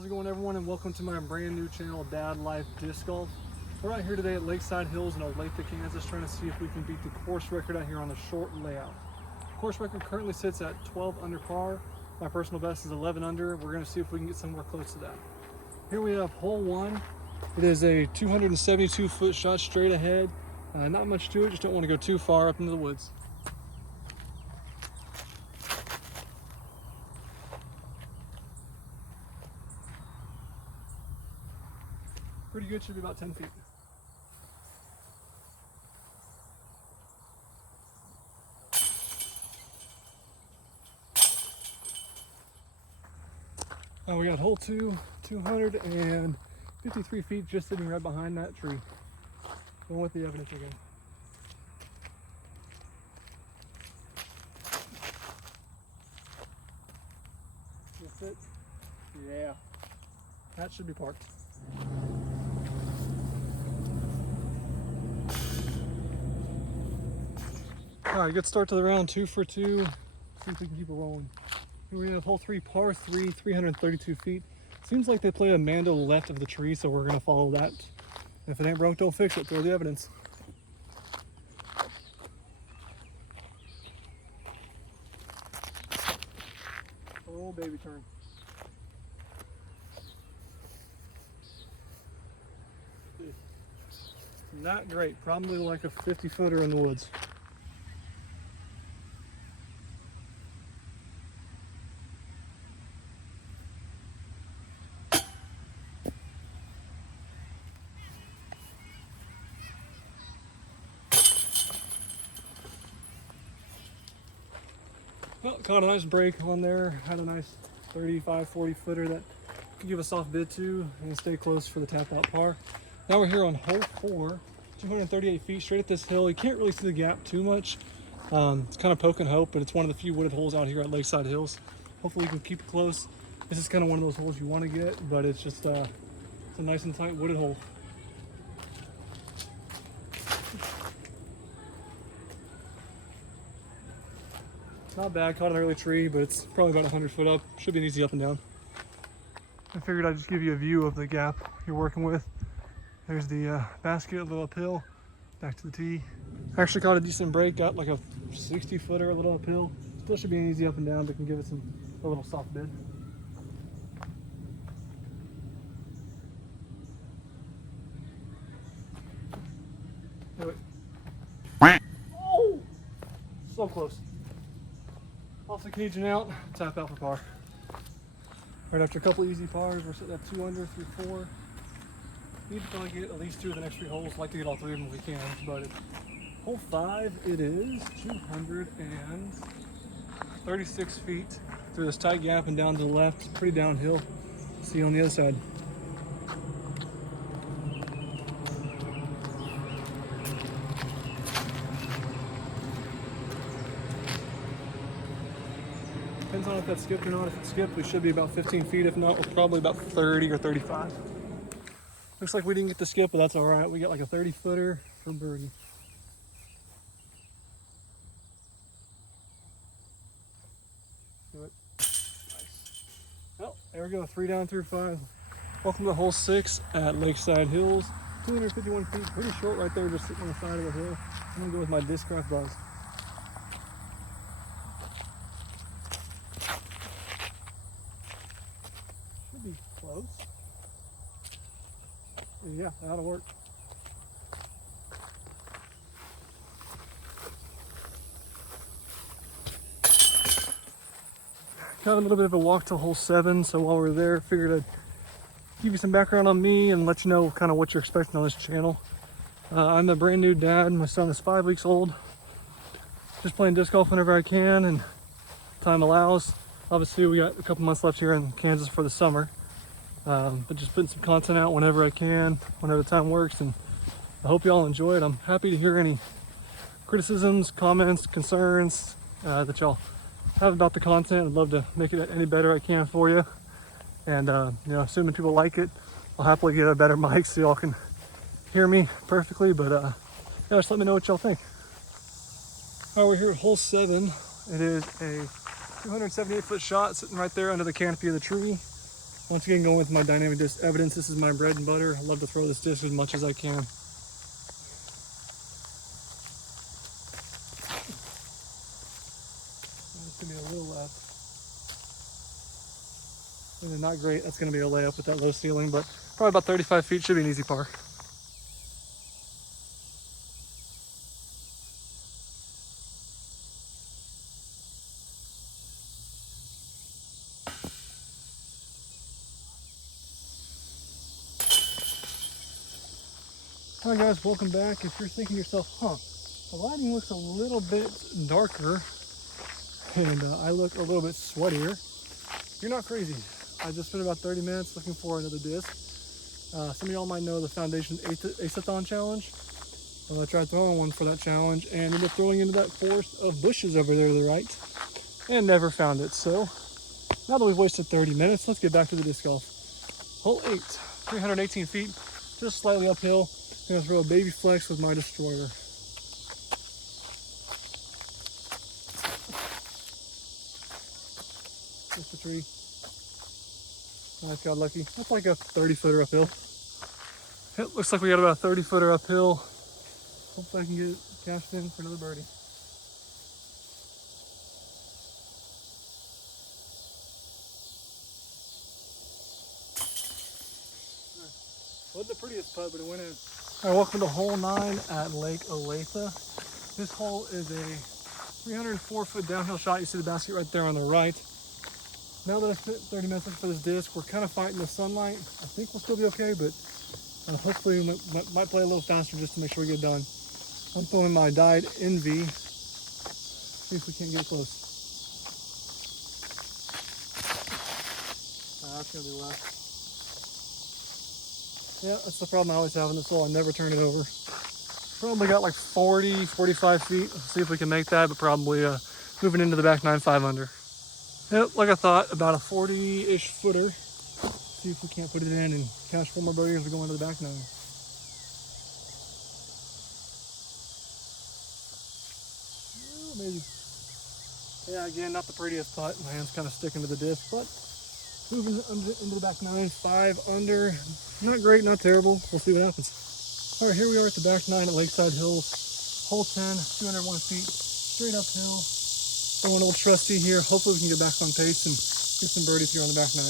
how's it going everyone, and welcome to my brand new channel, Dad Life Disc Golf. We're out here today at Lakeside Hills in Olathe, Kansas, trying to see if we can beat the course record out here on the short layout. Course record currently sits at 12 under par. My personal best is 11 under. We're going to see if we can get somewhere close to that. Here we have hole one. It is a 272 foot shot straight ahead. Not much to it, just don't want to go too far up into the woods. Pretty good, should be about 10 feet. We got hole two, 253 feet, just sitting right behind that tree. Going with the evidence again. That's it. Yeah, that should be parked. All right, good start to the round, 2 for 2. See if we can keep it rolling. Here we have hole 3, par 3, 332 feet. Seems like they play a mando left of the tree, so we're gonna follow that. If it ain't broke, don't fix it. Throw the evidence. Oh, baby turn. Not great. Probably like a 50 footer in the woods. Well, caught a nice break on there. Had a nice 35, 40 footer that could give a soft bid to and stay close for the tap out par. Now we're here on hole 4, 238 feet straight at this hill. You can't really see the gap too much. It's kind of poking hope, but it's one of the few wooded holes out here at Lakeside Hills. Hopefully we can keep it close. This is kind of one of those holes you want to get, but it's just it's a nice and tight wooded hole. Not bad, caught an early tree, but it's probably about 100 foot up. Should be an easy up and down. I figured I'd just give you a view of the gap you're working with. There's the basket, a little uphill, back to the tee. Actually caught a decent break, got like a 60 footer, a little uphill. Still should be an easy up and down, but can give it a little soft bid. Do it. Oh! So close. Off the cage and out, tap out for par. Right after a couple easy pars, we're sitting at 2 under through 4. Need to probably get at least 2 of the next 3 holes. Like to get all 3 of them if we can, but hole 5, it is 236 feet through this tight gap and down to the left. Pretty downhill. See you on the other side. Depends on if that's skipped or not. If it's skipped, we should be about 15 feet. If not, we're probably about 30 or 35. Looks like we didn't get the skip, but that's all right. We got like a 30 footer for birdie. Do it. Nice. Well, there we go. 3 down through 5. Welcome to hole 6 at Lakeside Hills. 251 feet. Pretty short right there, just sitting on the side of the hill. I'm gonna go with my Discraft Buzz. Be close. Yeah, that'll work. Got a little bit of a walk to hole 7, so while we're there, figured I'd give you some background on me and let you know kind of what you're expecting on this channel. I'm a brand new dad. My son is 5 weeks old. Just playing disc golf whenever I can and time allows. Obviously, we got a couple months left here in Kansas for the summer, but just putting some content out whenever I can, whenever the time works, and I hope you all enjoy it. I'm happy to hear any criticisms, comments, concerns that y'all have about the content. I'd love to make it any better I can for you, and you know, assuming people like it, I'll happily get a better mic so y'all can hear me perfectly. But yeah, just let me know what y'all think. All right, we're here at hole 7. It is a 278 foot shot sitting right there under the canopy of the tree. Once again, going with my dynamic disc evidence, this is my bread and butter. I love to throw this disc as much as I can. It's gonna be a little left. And not great, that's gonna be a layup with that low ceiling, but probably about 35 feet should be an easy par. Hi guys, welcome back. If you're thinking to yourself, the lighting looks a little bit darker and I look a little bit sweatier, you're not crazy. I just spent about 30 minutes looking for another disc. Some of y'all might know the Foundation Acethon Challenge. I tried throwing one for that challenge and ended up throwing into that forest of bushes over there to the right and never found it. So now that we've wasted 30 minutes, let's get back to the disc golf. Hole 8, 318 feet, just slightly uphill. I'm gonna throw a baby flex with my destroyer. Just a tree. Nice, got lucky. That's like a 30-footer uphill. It looks like we got about a 30-footer uphill. Hopefully I can get it cashed in for another birdie. Wasn't the prettiest putt, but it went in. All right, welcome to hole 9 at Lake Olathe. This hole is a 304-foot downhill shot. You see the basket right there on the right. Now that I spent 30 minutes looking for this disc, we're kind of fighting the sunlight. I think we'll still be okay, but hopefully we might play a little faster just to make sure we get done. I'm throwing my dyed Envy. See if we can't get close. That's gonna be left. Yeah, that's the problem I always have in this hole. I never turn it over. Probably got like 40, 45 feet. Let's see if we can make that, but probably moving into the back 9, 5 under. Yep, like I thought, about a 40-ish footer. See if we can't put it in and cash 4 more birdies as we go into the back 9. Well, maybe. Yeah, again, not the prettiest putt. My hand's kind of sticking to the disc, but moving into the back 9, 5 under. Not great, not terrible. We'll see what happens. All right, here we are at the back 9 at Lakeside Hills. Hole 10, 201 feet, straight uphill. Throwing Old Trusty here. Hopefully we can get back on pace and get some birdies here on the back 9.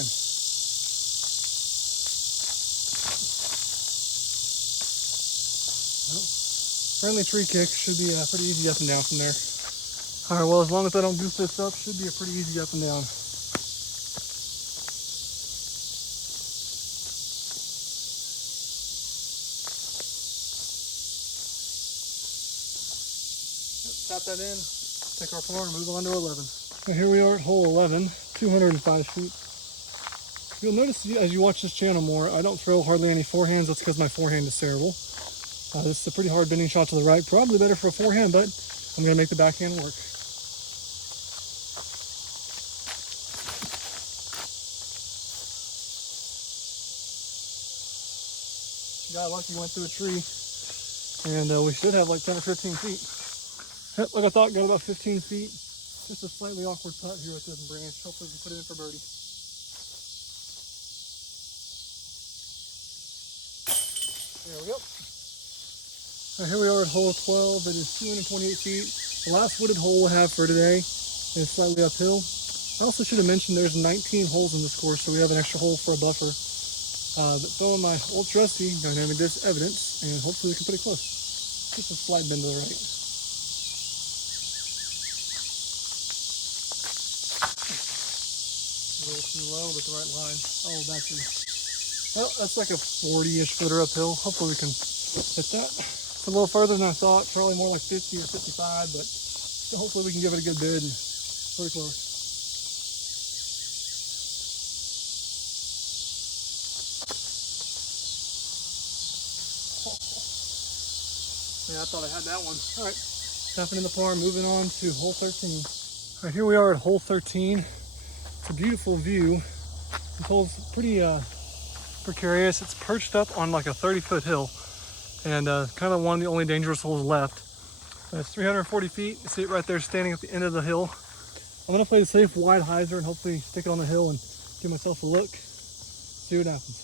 Well, friendly tree kick. Should be pretty easy up and down from there. All right, well, as long as I don't goof this up, should be a pretty easy up and down. Tap that in, take our par and move on to 11. So here we are at hole 11, 205 feet. You'll notice as you watch this channel more, I don't throw hardly any forehands. That's because my forehand is terrible. This is a pretty hard bending shot to the right. Probably better for a forehand, but I'm going to make the backhand work. Got lucky, went through a tree, and we should have like 10 or 15 feet. Yep, like I thought, got about 15 feet. Just a slightly awkward putt here with this branch. Hopefully we can put it in for birdie. There we go. Now here we are at hole 12. It is 228 feet. The last wooded hole we'll have for today is slightly uphill. I also should have mentioned there's 19 holes in this course, so we have an extra hole for a buffer. But throwing my Old Trusty dynamic disc evidence, and hopefully we can put it close. Just a slight bend to the right. A little too low, but the right line. Oh, that's like a 40-ish footer uphill. Hopefully we can hit that. It's a little further than I thought, probably more like 50 or 55, but hopefully we can give it a good bid and pretty close. Yeah, I thought I had that one. All right, tapping in the par, moving on to hole 13. All right, here we are at hole 13. It's a beautiful view. This hole's pretty precarious. It's perched up on like a 30-foot hill and kind of one of the only dangerous holes left. It's 340 feet. You see it right there standing at the end of the hill. I'm gonna play the safe wide hyzer and hopefully stick it on the hill and give myself a look. see what happens.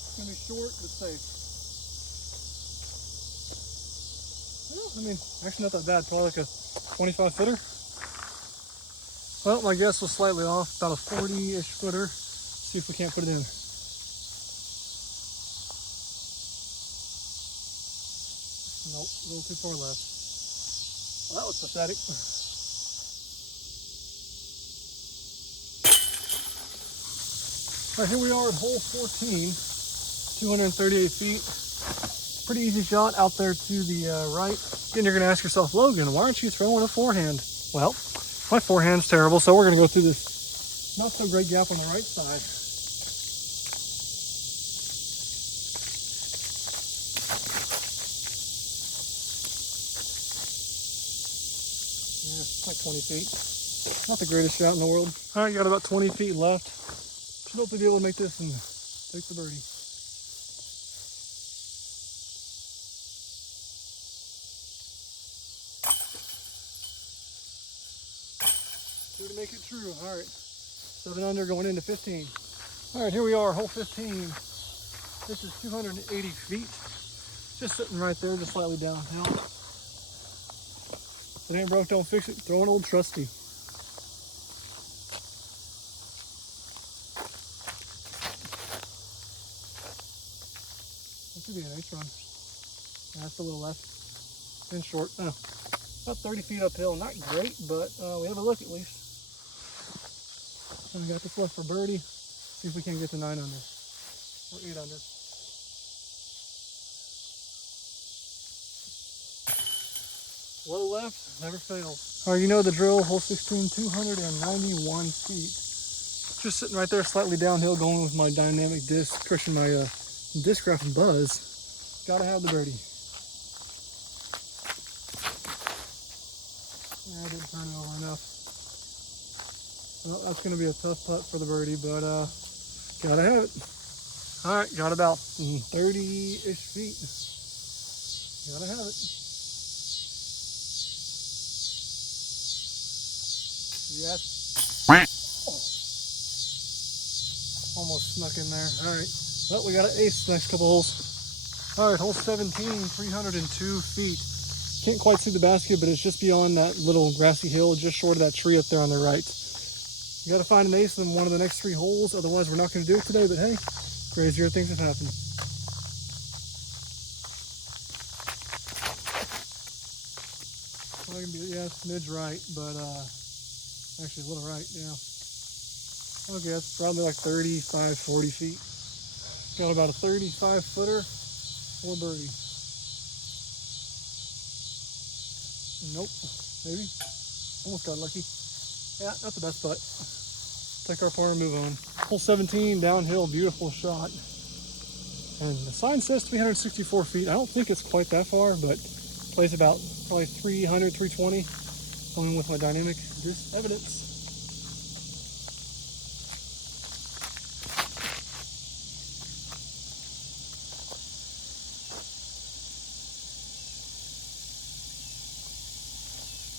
It's gonna be short but safe. Well, I mean, actually not that bad. Probably like a 25 footer. Well, my guess was slightly off, about a 40-ish footer. See if we can't put it in. Nope, a little too far left. Well, that was pathetic. All right, here we are at hole 14, 238 feet. Pretty easy shot out there to the right. Again, you're gonna ask yourself, Logan, why aren't you throwing a forehand? Well, my forehand's terrible, so we're gonna go through this not so great gap on the right side. Yeah, it's like 20 feet. Not the greatest shot in the world. All right, got about 20 feet left. Should hopefully be able to make this and take the birdie. Two to make it true. All right, 7 under going into 15. All right, here we are, hole 15. This is 280 feet. Just sitting right there, just slightly downhill. If it ain't broke, don't fix it. Throw an old trusty. That could be an H run. That's a little left. And short. About 30 feet uphill. Not great, but we have a look at least. And we got this left for birdie. See if we can get to 9 under. Or 8 under. Low left, never fails. All right, you know the drill. Hole 16, 291 feet. Just sitting right there, slightly downhill, going with my dynamic disc, crushing my Discraft Buzz. Gotta have the birdie. Yeah, I didn't turn it over enough. Well, that's gonna be a tough putt for the birdie, but gotta have it. All right, got about 30-ish feet. Gotta have it. Yes. Oh. Almost snuck in there. All right. Well, we got an ace next couple holes. All right, hole 17, 302 feet. Can't quite see the basket, but it's just beyond that little grassy hill, just short of that tree up there on the right. You got to find an ace in one of the next 3 holes, otherwise we're not going to do it today, but hey, crazier things have happened. Well, yeah, smidge right, but actually a little right, yeah. Okay, that's probably like 35, 40 feet. Got about a 35 footer or birdie. Nope, maybe. Almost got lucky. Yeah, not the best putt. Take our par and move on. Hole 17, downhill, beautiful shot. And the sign says 364 feet. I don't think it's quite that far, but plays about probably 300, 320. Going with my dynamic disc evidence.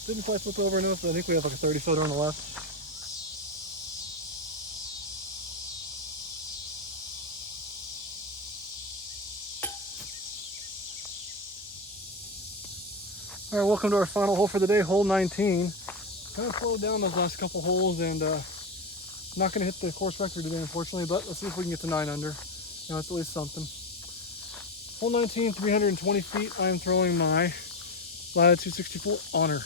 Didn't quite flip over enough, but I think we have like a 30 footer on the left. All right, welcome to our final hole for the day, hole 19. Kind of slowed down those last couple holes, and not going to hit the course record today, unfortunately, but let's see if we can get to 9 under. You know, it's at least something. Hole 19, 320 feet. I am throwing my Latitude 64 Honor.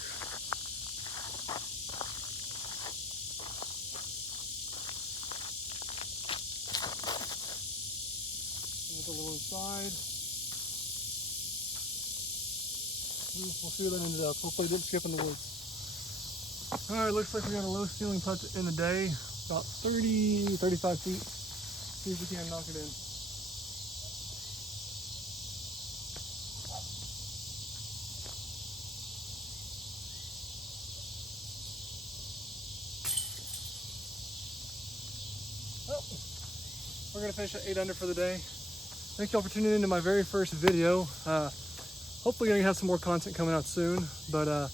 There's a little inside. We'll see where that ended up. Hopefully it didn't skip in the woods. Alright, looks like we got a low ceiling putt in the day. About 30, 35 feet. See if we can knock it in. Well, we're going to finish at 8 under for the day. Thank y'all for tuning in to my very first video. Hopefully going to have some more content coming out soon, but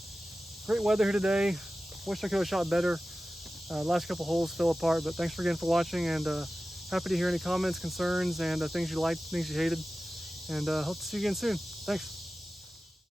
great weather here today. Wish I could have shot better. Last couple holes fell apart, but thanks again for watching, and happy to hear any comments, concerns, and things you liked, things you hated, and hope to see you again soon. Thanks.